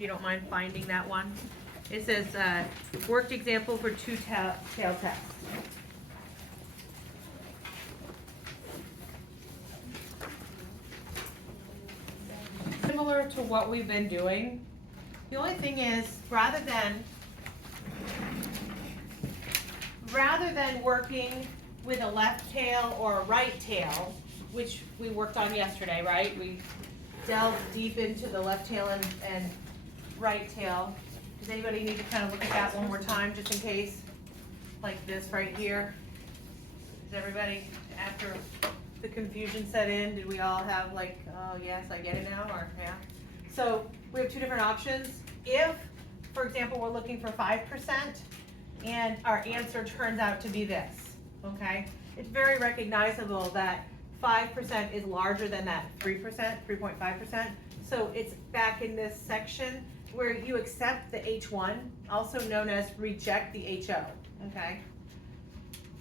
if you don't mind finding that one. It says, worked example for two-tail test. Similar to what we've been doing. The only thing is, rather than working with a left tail or a right tail, which we worked on yesterday, right? We delved deep into the left tail and right tail. Does anybody need to kind of look at that one more time, just in case? Like this right here. Does everybody, after the confusion set in, did we all have like, oh yes, I get it now, or yeah? So we have two different options. If, for example, we're looking for 5% and our answer turns out to be this, okay? It's very recognizable that 5% is larger than that 3%, 3.5%. So it's back in this section where you accept the H1, also known as reject the HO, okay?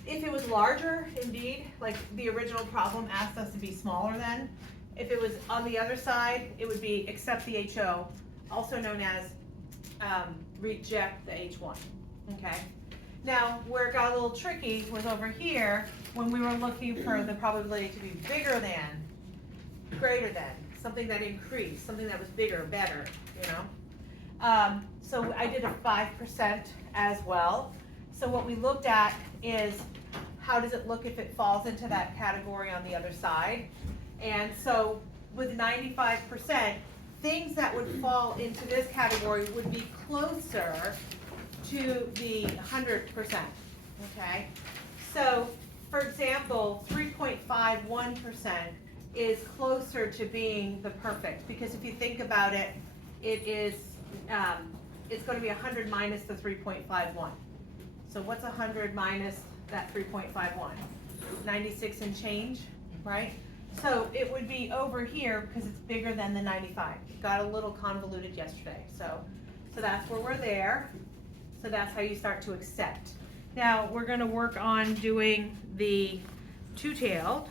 If it was larger, indeed, like the original problem asked us to be smaller than, if it was on the other side, it would be accept the HO, also known as reject the H1, okay? Now, where it got a little tricky was over here when we were looking for the probability to be bigger than, greater than, something that increased, something that was bigger, better, you know? So I did a 5% as well. So what we looked at is how does it look if it falls into that category on the other side? And so with 95%, things that would fall into this category would be closer to the 100%, okay? So, for example, 3.51% is closer to being the perfect, because if you think about it, it is, it's going to be 100 minus the 3.51. So what's 100 minus that 3.51? 96 and change, right? So it would be over here because it's bigger than the 95. It got a little convoluted yesterday. So that's where we're there. So that's how you start to accept. Now we're going to work on doing the two-tailed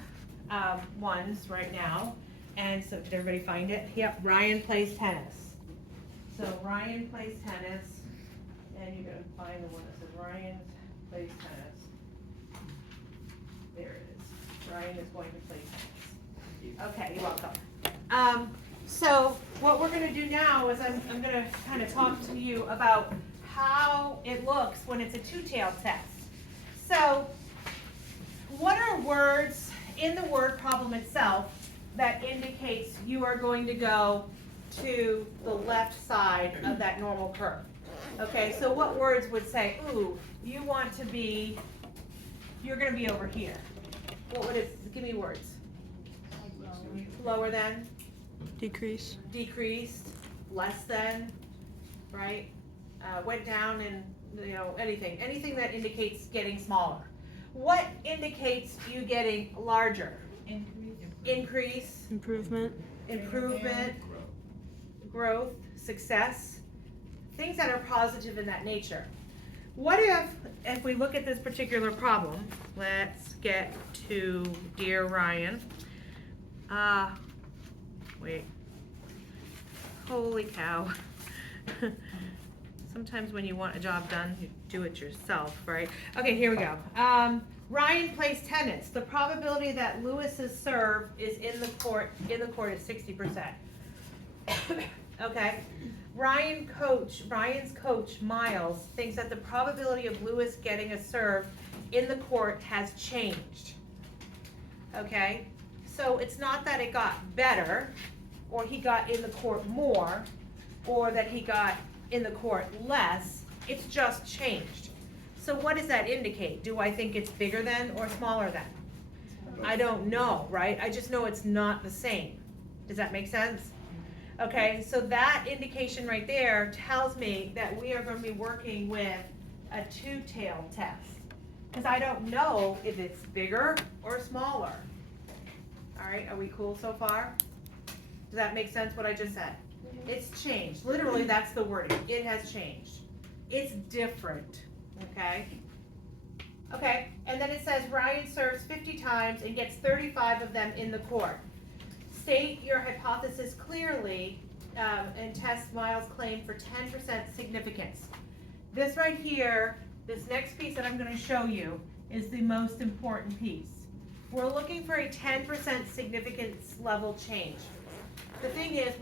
ones right now. And so did everybody find it? Yep, Ryan plays tennis. So Ryan plays tennis. And you're going to find the one that says Ryan plays tennis. There it is. Ryan is going to play tennis. Okay, you're welcome. So what we're going to do now is I'm going to kind of talk to you about how it looks when it's a two-tailed test. So what are words in the word problem itself that indicates you are going to go to the left side of that normal curve? Okay, so what words would say, ooh, you want to be, you're going to be over here. What would it, give me words. Lower than? Decrease. Decreased, less than, right? Went down and, you know, anything that indicates getting smaller. What indicates you getting larger? Increase. Improvement. Improvement. Growth. Success. Things that are positive in that nature. What if we look at this particular problem, let's get to dear Ryan. Wait. Holy cow. Sometimes when you want a job done, you do it yourself, right? Okay, here we go. Ryan plays tennis. The probability that Lewis's serve is in the court is 60%. Okay. Ryan's coach, Miles, thinks that the probability of Lewis getting a serve in the court has changed. Okay? So it's not that it got better, or he got in the court more, or that he got in the court less. It's just changed. So what does that indicate? Do I think it's bigger than or smaller than? I don't know, right? I just know it's not the same. Does that make sense? Okay, so that indication right there tells me that we are going to be working with a two-tailed test. Because I don't know if it's bigger or smaller. All right, are we cool so far? Does that make sense what I just said? It's changed. Literally, that's the wording. It has changed. It's different, okay? Okay, and then it says Ryan serves 50 times and gets 35 of them in the court. State your hypothesis clearly and test Miles' claim for 10% significance. This right here, this next piece that I'm gonna show you is the most important piece. We're looking for a 10% significance level change. The thing is,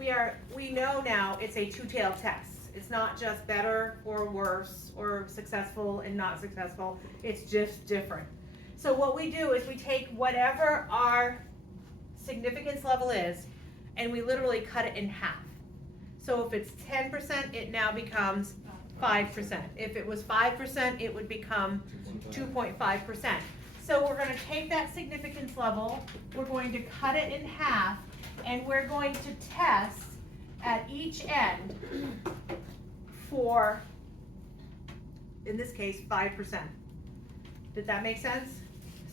we know now it's a two-tailed test. It's not just better or worse or successful and not successful, it's just different. So what we do is we take whatever our significance level is and we literally cut it in half. So if it's 10%, it now becomes 5%. If it was 5%, it would become 2.5%. So we're going to take that significance level, we're going to cut it in half, and we're going to test at each end for, in this case, 5%. Did that make sense?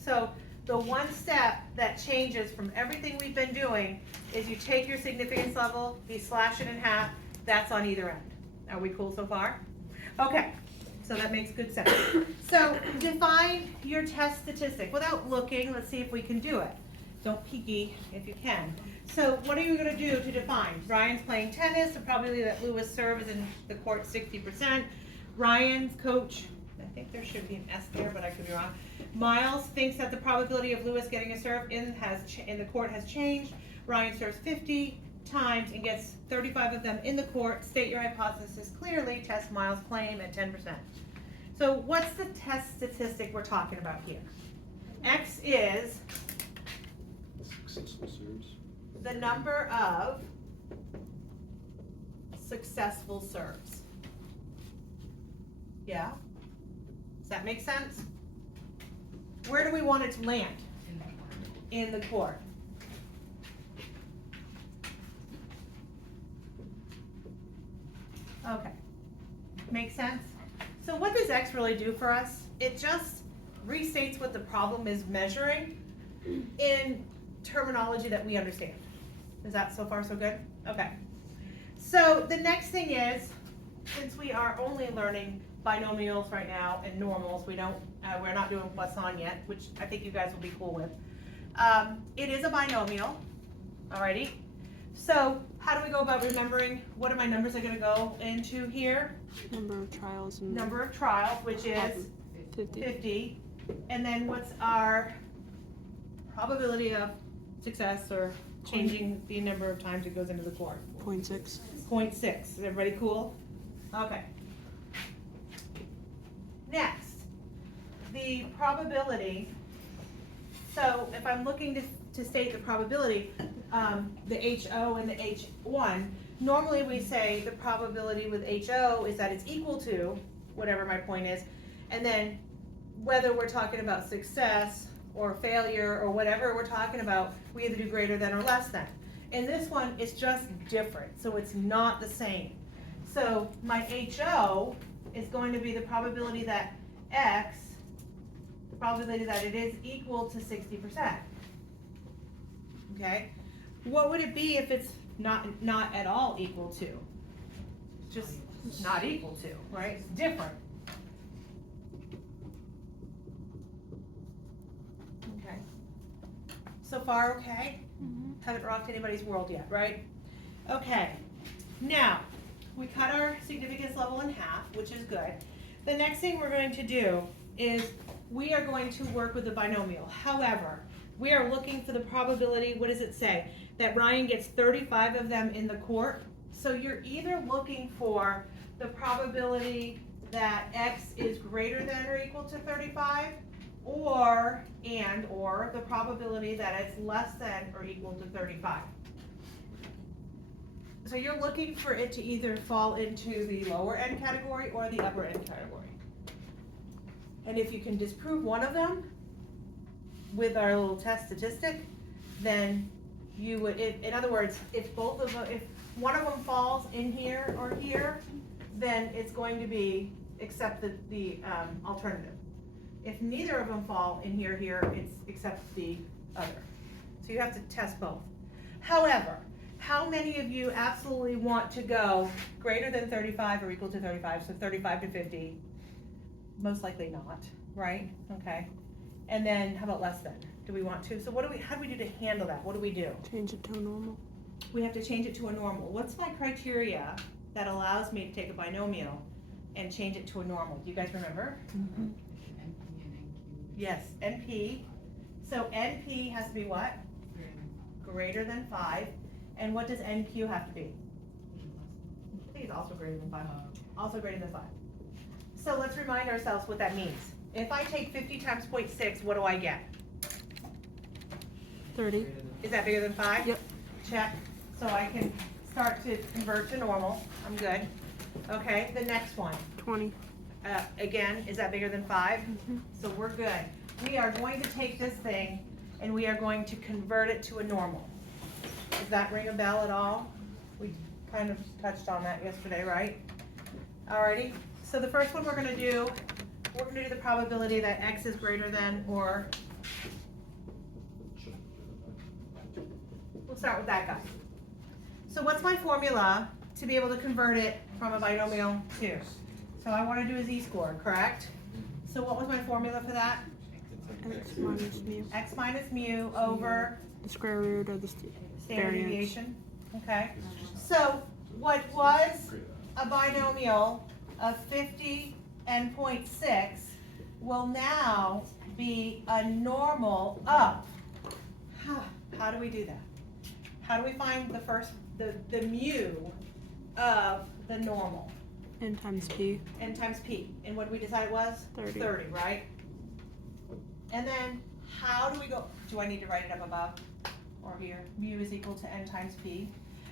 So the one step that changes from everything we've been doing is you take your significance level, you slash it in half, that's on either end. Are we cool so far? Okay, so that makes good sense. So define your test statistic. Without looking, let's see if we can do it. Don't peeky if you can. So what are you gonna do to define? Ryan's playing tennis, the probability that Lewis serves in the court 60%. Ryan's coach, I think there should be an S there, but I could be wrong. Miles thinks that the probability of Lewis getting a serve in the court has changed. Ryan serves 50 times and gets 35 of them in the court. State your hypothesis clearly. Test Miles' claim at 10%. So what's the test statistic we're talking about here? X is Successful serves. the number of successful serves. Yeah? Does that make sense? Where do we want it to land? In the court. Okay. Makes sense? So what does X really do for us? It just restates what the problem is measuring in terminology that we understand. Is that so far so good? Okay. So the next thing is, since we are only learning binomials right now and normals, we're not doing Poisson yet, which I think you guys will be cool with. It is a binomial, alrighty. So how do we go about remembering what are my numbers I'm going to go into here? Number of trials. And number of trials, which is 50. And then what's our probability of success or changing the number of times it goes into the court? 0.6. 0.6. Is everybody cool? Okay. Next, the probability. So if I'm looking to state the probability, the HO and the H1, normally we say the probability with HO is that it's equal to whatever my point is, and then whether we're talking about success or failure or whatever we're talking about, we either do greater than or less than. In this one, it's just different, so it's not the same. So my HO is going to be the probability that X, the probability that it is equal to 60%. Okay? What would it be if it's not at all equal to? Just not equal to, right? It's different. Okay. So far, okay? Haven't rocked anybody's world yet, right? Okay. Now, we cut our significance level in half, which is good. The next thing we're going to do is we are going to work with a binomial. However, we are looking for the probability, what does it say? That Ryan gets 35 of them in the court. So you're either looking for the probability that X is greater than or equal to 35, or the probability that it's less than or equal to 35. So you're looking for it to either fall into the lower end category or the upper end category. And if you can disprove one of them with our little test statistic, then you would, in other words, if one of them falls in here or here, then it's going to be accept the alternative. If neither of them fall in here, it's accept the other. So you have to test both. However, how many of you absolutely want to go greater than 35 or equal to 35, so 35 to 50? Most likely not, right? Okay. And then how about less than? Do we want to? So how do we do to handle that? What do we do? Change it to a normal. we have to change it to a normal. What's my criteria that allows me to take a binomial and change it to a normal? Do you guys remember? Mm-hmm. Yes, NP. So NP has to be what? Greater than 5. And what does NQ have to be? I think it's also greater than 5. Also greater than 5. So let's remind ourselves what that means. If I take 50 times 0.6, what do I get? 30. Is that bigger than 5? Yep. Check. So I can start to convert to normal. I'm good. Okay, the next one. 20. Again, is that bigger than 5? Mm-hmm. So we're good. We are going to take this thing and we are going to convert it to a normal. Does that ring a bell at all? We kind of touched on that yesterday, right? Alrighty, so the first one we're gonna do the probability that x is greater than or, we'll start with that guy. So what's my formula to be able to convert it from a binomial to? So I wanna do a z-score, correct? So what was my formula for that? X minus mu. X minus mu over The square root of the standard variance. deviation, okay? So what was a binomial of 50 and 0.6 will now be a normal of, how do we do that? How do we find the mu of the normal? N times p. N times p, and what did we decide it was? 30. 30, right? And then how do we go, do I need to write it up above or here? Mu is equal to n times p.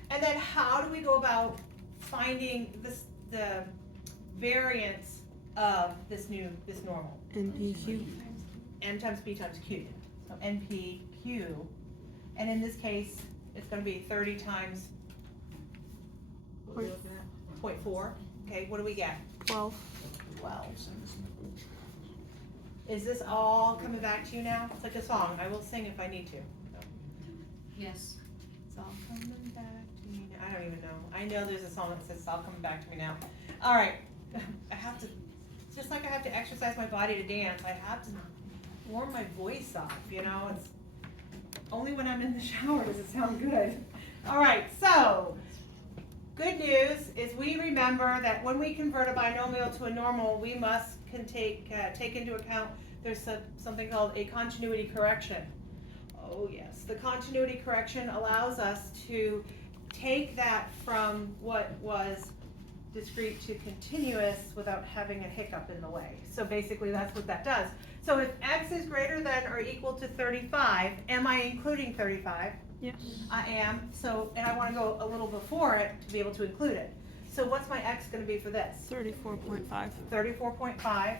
And then how do we go about finding the variance of this normal? NPQ. N times p times q. So npq, and in this case, it's gonna be 30 times 0.4. Okay, what do we get? 12. 12. Is this all coming back to you now? It's like a song. I will sing if I need to. Yes. It's all coming back to me now. I don't even know. I know there's a song that says it's all coming back to me now. All right. I have to, just like I have to exercise my body to dance, I have to warm my voice up, you know? It's only when I'm in the shower does it sound good. All right, so good news is we remember that when we convert a binomial to a normal, we must take into account there's something called a continuity correction. Oh yes, the continuity correction allows us to take that from what was discrete to continuous without having a hiccup in the way. So basically that's what that does. So if x is greater than or equal to 35, am I including 35? Yes. I am, so, and I wanna go a little before it to be able to include it. So what's my x gonna be for this? 34.5. 34.5.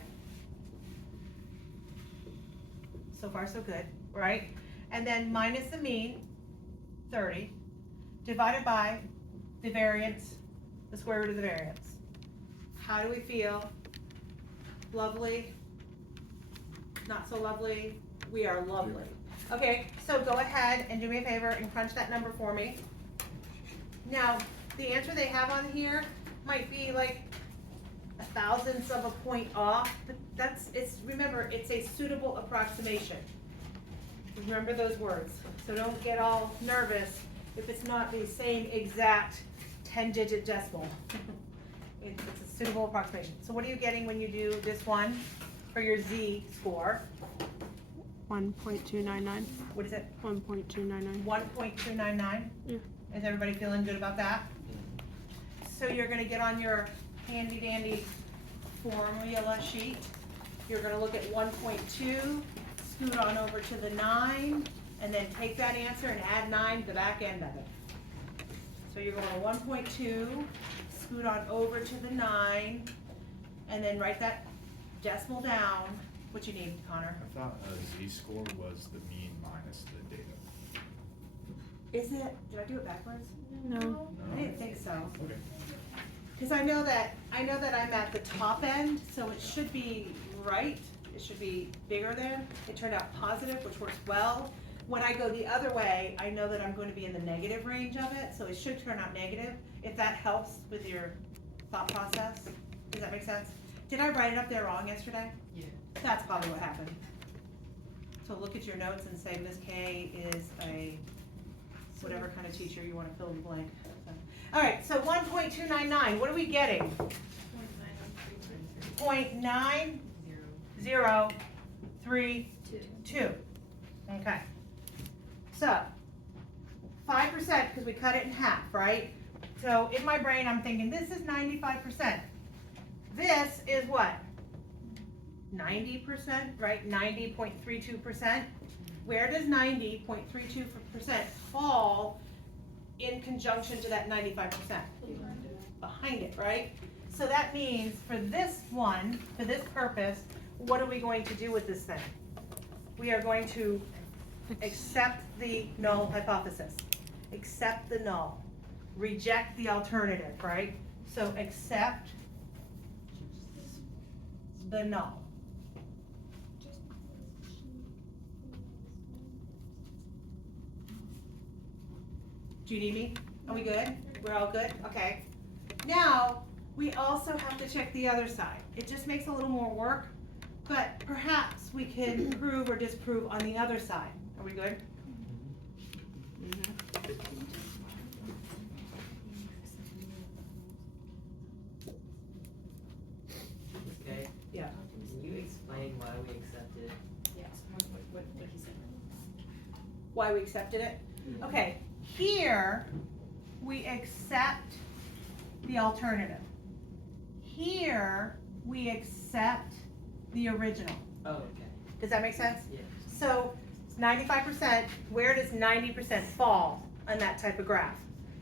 So far so good, right? And then minus the mean, 30, divided by the variance, the square root of the variance. How do we feel? Lovely? Not so lovely? We are lovely. Okay, so go ahead and do me a favor and crunch that number for me. Now, the answer they have on here might be like 1/1000th of a point off, but remember, it's a suitable approximation. Remember those words. So don't get all nervous if it's not the same exact 10-digit decimal. It's a suitable approximation. So what are you getting when you do this one for your z-score? 1.299. What is it? 1.299. 1.299? Yeah. Is everybody feeling good about that? So you're gonna get on your handy dandy formula sheet. You're gonna look at 1.2, scoot on over to the 9, and then take that answer and add 9 to the back end of it. So you're going to 1.2, scoot on over to the 9, and then write that decimal down. What you need, Connor? I thought a z-score was the mean minus the data. Is it? Did I do it backwards? No. I didn't think so. Okay. Because I know that I'm at the top end, so it should be right. It should be bigger than. It turned out positive, which works well. When I go the other way, I know that I'm going to be in the negative range of it, so it should turn out negative. If that helps with your thought process, does that make sense? Did I write it up there wrong yesterday? Yeah. That's probably what happened. So look at your notes and say Miss K is a whatever kind of teacher you wanna fill in the blank. So. All right, so 1.299, what are we getting? 0.9032. Okay. So, 5%, because we cut it in half, right? So in my brain, I'm thinking this is 95%. This is what? 90%, right? 90.32%. Where does 90.32% fall in conjunction to that 95%? Behind it, right? So that means for this one, for this purpose, what are we going to do with this thing? We are going to accept the null hypothesis. Accept the null. Reject the alternative, right? So accept the null. Do you need me? Are we good? We're all good? Okay. Now, we also have to check the other side. It just makes a little more work, but perhaps we can prove or disprove on the other side. Are we good? Mm-hmm. Okay, Yeah. can you explain why we accepted? Yes, what he said. Why we accepted it? Okay, here we accept the alternative. Here we accept the original. Oh, okay, Does that make sense? yeah. So 95%, where does 90% fall on that type of graph?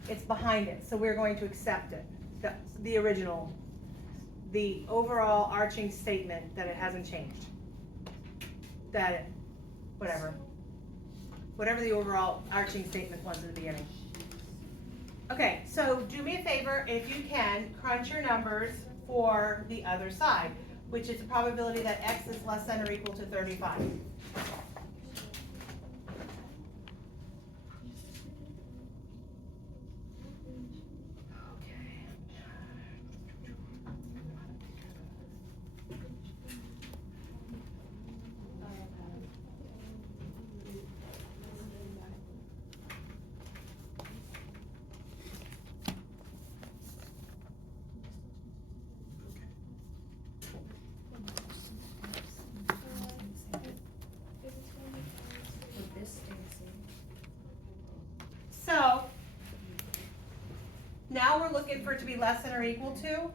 It's behind it, so we're going to accept it, the original, the overall arching statement that it hasn't changed. That it, whatever the overall arching statement was at the beginning. Okay, so do me a favor, if you can, crunch your numbers for the other side, which is the probability that x is less than or equal to 35. Would this stay the same? So, now we're looking for it to be less than or equal to.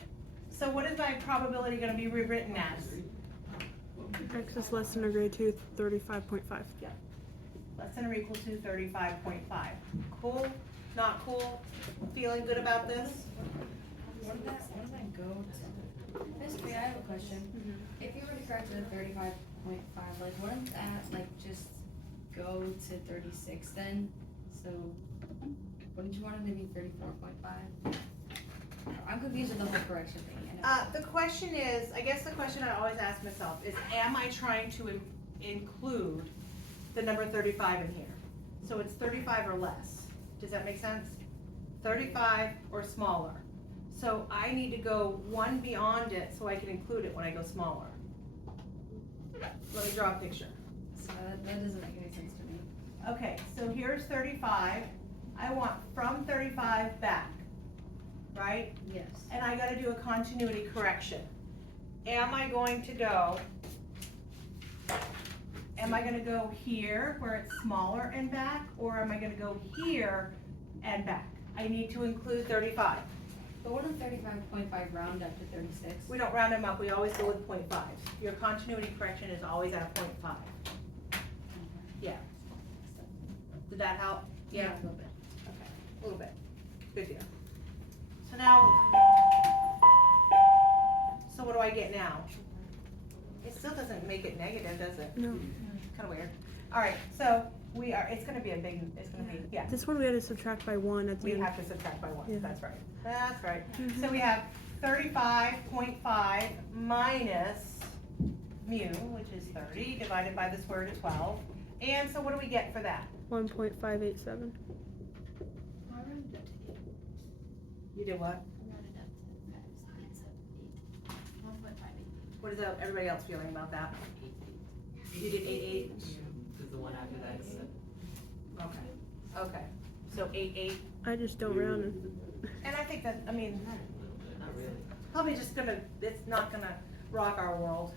So what is my probability gonna be rewritten as? X is less than or greater to 35.5. Less than or equal to 35.5. Cool? Not cool? Feeling good about this? What does that go to? Basically, I have a question. If you were to correct it to 35.5, like wouldn't that like just go to 36 then? So wouldn't you want it to be 34.5? I'm confused with the whole correction thing. The question is, I guess the question I always ask myself is, am I trying to include the number 35 in here? So it's 35 or less. Does that make sense? 35 or smaller. So I need to go one beyond it so I can include it when I go smaller. Let me draw a picture. So that doesn't make any sense to me. Okay, so here's 35. I want from 35 back, right? Yes. And I gotta do a continuity correction. Am I going to go here where it's smaller and back, or am I gonna go here and back? I need to include 35. But wouldn't 35.5 round up to 36? We don't round them up, we always go with 0.5. Your continuity correction is always at a 0.5. Yeah. Did that help? A little bit. Okay, a little bit. Good deal. So now, so what do I get now? It still doesn't make it negative, does it? No. Kinda weird. Alright, so it's gonna be yeah. This one we had to subtract by 1 at the We end. have to subtract by 1, Yeah. that's right. That's right. Mhm. So we have 35.5 minus mu, which is 30, divided by the square root of 12. And so what do we get for that? 1.587. You did what? What is everybody else feeling about that? You did 8.8? Because the one after that is Okay, okay. So 8, I just don't round it. and I think that, I mean, Not really. probably just gonna, it's not gonna rock our world.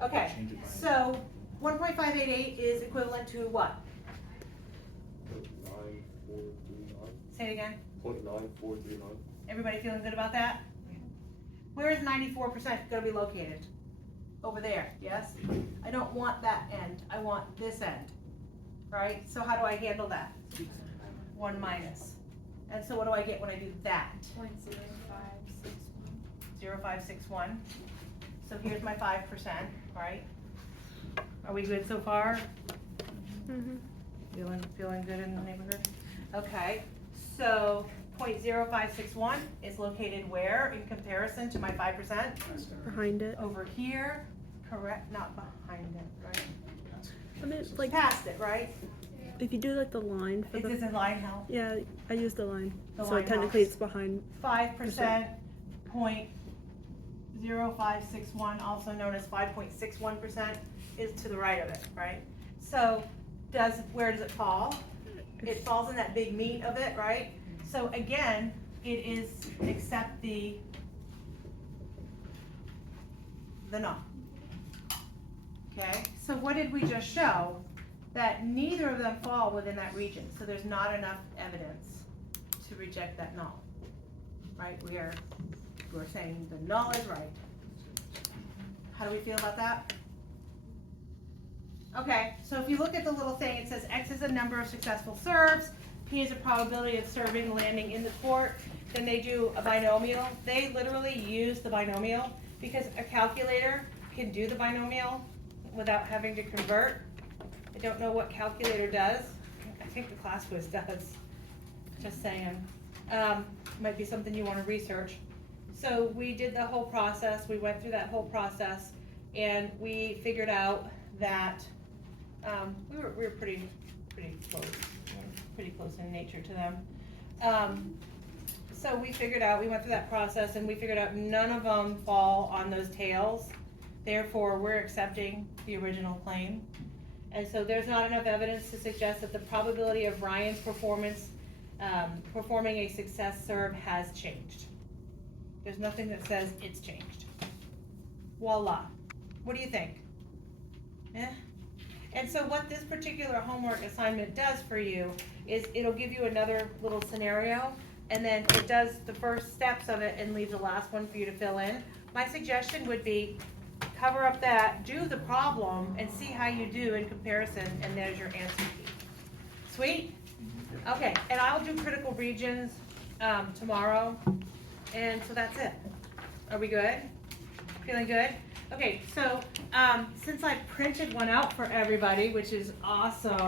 Okay, Change it by- so 1.588 is equivalent to what? 0.9439. Say it again. 0.9439. Everybody feeling good about that? Where is 94% gonna be located? Over there, yes? I don't want that end, I want this end, right? So how do I handle that? 1 minus. And so what do I get when I do that? 0.0561. So here's my 5%, right? Are we good so far? Mm-hmm. Feeling good in the neighborhood? Okay, so 0.0561 is located where in comparison to my 5%? Behind it. Over here, correct, not behind it, right? I mean, like, Past it, right? if you do like the line for Is this the, in line help? yeah, I use the line. The So line technically helps. it's behind. 5%, 0.0561, also known as 5.61%, is to the right of it, right? So where does it fall? It falls in that big meat of it, right? So again, it is except the null. Okay, so what did we just show? That neither of them fall within that region, so there's not enough evidence to reject that null. Right, we're saying the null is right. How do we feel about that? Okay, so if you look at the little thing, it says X is a number of successful serves, P is a probability of serving landing in the port, then they do a binomial. They literally use the binomial because a calculator can do the binomial without having to convert. I don't know what calculator does. I think the class quiz does. Just saying. Might be something you wanna research. So we did the whole process, we went through that whole process, and we figured out that, we were pretty close in nature to them. So we went through that process and we figured out none of them fall on those tails. Therefore, we're accepting the original claim. And so there's not enough evidence to suggest that the probability of Ryan's performance, performing a success serve has changed. There's nothing that says it's changed. Voila. What do you think? Eh? And so what this particular homework assignment does for you is it'll give you another little scenario, and then it does the first steps of it and leaves the last one for you to fill in. My suggestion would be cover up that, do the problem, and see how you do in comparison, and there's your answer key. Sweet? Okay, and I'll do critical regions tomorrow, and so that's it. Are we good? Feeling good? Okay, so since I printed one out for everybody, which is awesome.